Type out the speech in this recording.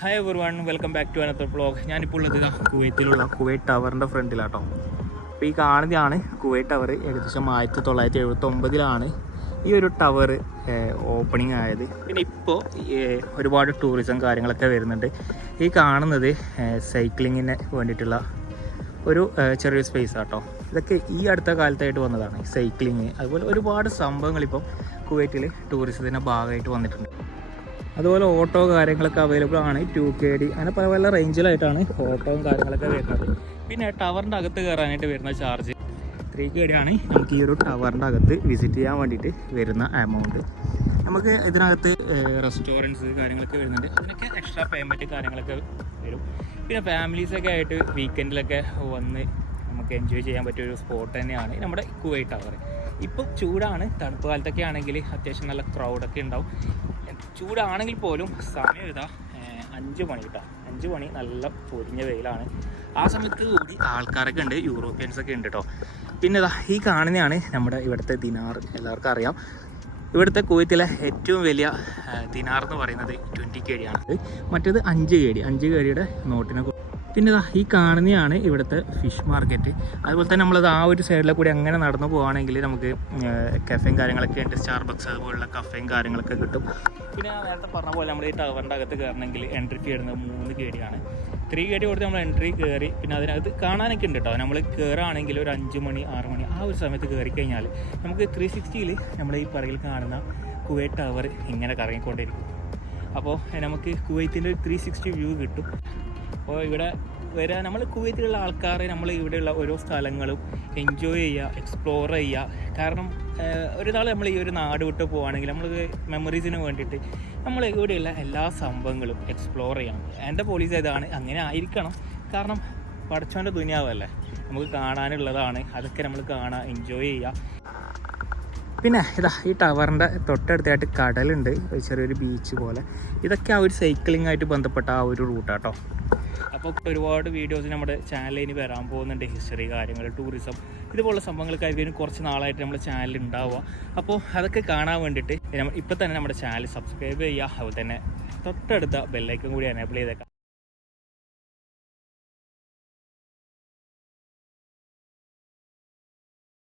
Hi everyone, welcome back to another vlog. ഞാനിപ്പോൾ ഉള്ളത് കുവൈത്തിലുള്ള Kuwait ടവറിൻ്റെ ഫ്രണ്ടിലാട്ടോ. അപ്പോൾ ഈ കാണുന്നതാണ് കുവൈറ്റ് ടവർ. ഏകദേശം 1979 ഈ ഒരു ടവർ ഓപ്പണിംഗ് ആയത്. പിന്നെ ഇപ്പോൾ ഒരുപാട് ടൂറിസം കാര്യങ്ങളൊക്കെ വരുന്നുണ്ട്. ഈ കാണുന്നത് സൈക്ലിങ്ങിന് വേണ്ടിയിട്ടുള്ള ഒരു ചെറിയൊരു സ്പേസ് ആട്ടോ. ഇതൊക്കെ ഈ അടുത്ത കാലത്തായിട്ട് വന്നതാണ് സൈക്ലിങ്. അതുപോലെ ഒരുപാട് സംഭവങ്ങൾ ഇപ്പം കുവൈറ്റിൽ ടൂറിസത്തിൻ്റെ ഭാഗമായിട്ട് വന്നിട്ടുണ്ട്. അതുപോലെ ഓട്ടോ കാര്യങ്ങളൊക്കെ അവൈലബിൾ ആണ്. 2KD അങ്ങനെ പല പല റേഞ്ചിലായിട്ടാണ് ഓട്ടോയും കാര്യങ്ങളൊക്കെ വരുന്നത്. പിന്നെ ടവറിൻ്റെ അകത്ത് കയറാനായിട്ട് വരുന്ന ചാർജ് 3KD ആണ്. നമുക്ക് ഈ ഒരു ടവറിൻ്റെ അകത്ത് വിസിറ്റ് ചെയ്യാൻ വേണ്ടിയിട്ട് വരുന്ന എമൗണ്ട്. നമുക്ക് ഇതിനകത്ത് റെസ്റ്റോറൻറ്റ്സ് കാര്യങ്ങളൊക്കെ വരുന്നുണ്ട്. അതിനൊക്കെ എക്സ്ട്രാ പേയ്മെൻറ്റ് കാര്യങ്ങളൊക്കെ വരും. പിന്നെ ഫാമിലീസൊക്കെ ആയിട്ട് വീക്കെൻഡിലൊക്കെ വന്ന് നമുക്ക് എൻജോയ് ചെയ്യാൻ പറ്റിയൊരു സ്പോട്ട് തന്നെയാണ് നമ്മുടെ കുവൈറ്റ് ടവർ. ഇപ്പോൾ ചൂടാണ്. തണുപ്പ് കാലത്തൊക്കെ ആണെങ്കിൽ അത്യാവശ്യം നല്ല ക്രൗഡൊക്കെ ഉണ്ടാവും. ചൂടാണെങ്കിൽ പോലും സമയം ഇതാ 5 മണി കേട്ടോ. 5 മണി നല്ല പൊരിഞ്ഞ വെയിലാണ്. ആ സമയത്ത് കൂടി ആൾക്കാരൊക്കെ ഉണ്ട്, യൂറോപ്യൻസൊക്കെ ഉണ്ട് കേട്ടോ. പിന്നെ ഇതാ ഈ കാണുന്നതാണ് നമ്മുടെ ഇവിടുത്തെ ദിനാർ. എല്ലാവർക്കും അറിയാം, ഇവിടുത്തെ കുവൈത്തിലെ ഏറ്റവും വലിയ ദിനാർ എന്ന് പറയുന്നത് 20KD ആണ്. മറ്റേത് 5KD നോട്ടിനെ. പിന്നെ ഈ കാണുന്നതാണ് ഇവിടുത്തെ ഫിഷ് മാർക്കറ്റ്. അതുപോലെ തന്നെ നമ്മളത് ആ ഒരു സൈഡിലെ കൂടി അങ്ങനെ നടന്നു പോവുകയാണെങ്കിൽ നമുക്ക് കഫേയും കാര്യങ്ങളൊക്കെ ഉണ്ട്. സ്റ്റാർബക്സ് അതുപോലുള്ള കഫേയും കാര്യങ്ങളൊക്കെ കിട്ടും. പിന്നെ നേരത്തെ പറഞ്ഞ പോലെ നമ്മൾ ഈ ടവറിൻ്റെ അകത്ത് കയറണമെങ്കിൽ എൻട്രി ഫീ വരുന്നത് 3KD ആണ്. 3KD കൊടുത്ത് നമ്മൾ എൻട്രി കയറി പിന്നെ അതിനകത്ത് കാണാനൊക്കെ ഉണ്ട് കേട്ടോ. നമ്മൾ കയറുകയാണെങ്കിൽ ഒരു 5 മണി 6 മണി ആ ഒരു സമയത്ത് കയറി കഴിഞ്ഞാൽ നമുക്ക് 360 നമ്മുടെ ഈ പറയിൽ കാണുന്ന കുവൈറ്റ് ടവർ ഇങ്ങനെ കറങ്ങിക്കൊണ്ടിരിക്കും. അപ്പോൾ നമുക്ക് കുവൈത്തിൻ്റെ ഒരു 360 വ്യൂ കിട്ടും. അപ്പോൾ ഇവിടെ വരിക, നമ്മൾ കുവൈത്തിലുള്ള ആൾക്കാർ നമ്മൾ ഇവിടെയുള്ള ഓരോ സ്ഥലങ്ങളും എൻജോയ് ചെയ്യുക, എക്സ്പ്ലോർ ചെയ്യുക. കാരണം ഒരു നാൾ നമ്മൾ ഈ ഒരു നാട് വിട്ട് പോവുകയാണെങ്കിൽ നമ്മൾ മെമ്മറീസിന് വേണ്ടിയിട്ട് നമ്മൾ ഇവിടെയുള്ള എല്ലാ സംഭവങ്ങളും എക്സ്പ്ലോർ ചെയ്യണം. എൻ്റെ പോളിസി ഇതാണ്, അങ്ങനെ ആയിരിക്കണം. കാരണം പടച്ചോൻ്റെ ദുനിയാവല്ലേ, നമുക്ക് കാണാനുള്ളതാണ്. അതൊക്കെ നമ്മൾ കാണുക, എൻജോയ് ചെയ്യുക. പിന്നെ ഈ ടവറിൻ്റെ തൊട്ടടുത്തായിട്ട് കടലുണ്ട്, ചെറിയൊരു ബീച്ച് പോലെ. ഇതൊക്കെ ആ ഒരു സൈക്ലിംഗ് ആയിട്ട് ബന്ധപ്പെട്ട ആ ഒരു റൂട്ടാട്ടോ. അപ്പോൾ ഒരുപാട് വീഡിയോസ് നമ്മുടെ ചാനലിൽ ഇനി വരാൻ പോകുന്നുണ്ട്. ഹിസ്റ്ററി കാര്യങ്ങൾ, ടൂറിസം ഇതുപോലുള്ള സംഭവങ്ങൾക്കായിരിക്കും കുറച്ച് നാളായിട്ട് നമ്മുടെ ചാനൽ ഉണ്ടാവുക. അപ്പോൾ അതൊക്കെ കാണാൻ വേണ്ടിയിട്ട് ഇപ്പോൾ തന്നെ നമ്മുടെ ചാനൽ സബ്സ്ക്രൈബ് ചെയ്യുക. അതുപോലെ തന്നെ തൊട്ടടുത്ത ബെല്ലൈക്കൺ കൂടി എനേബിൾ ചെയ്തേക്കാം.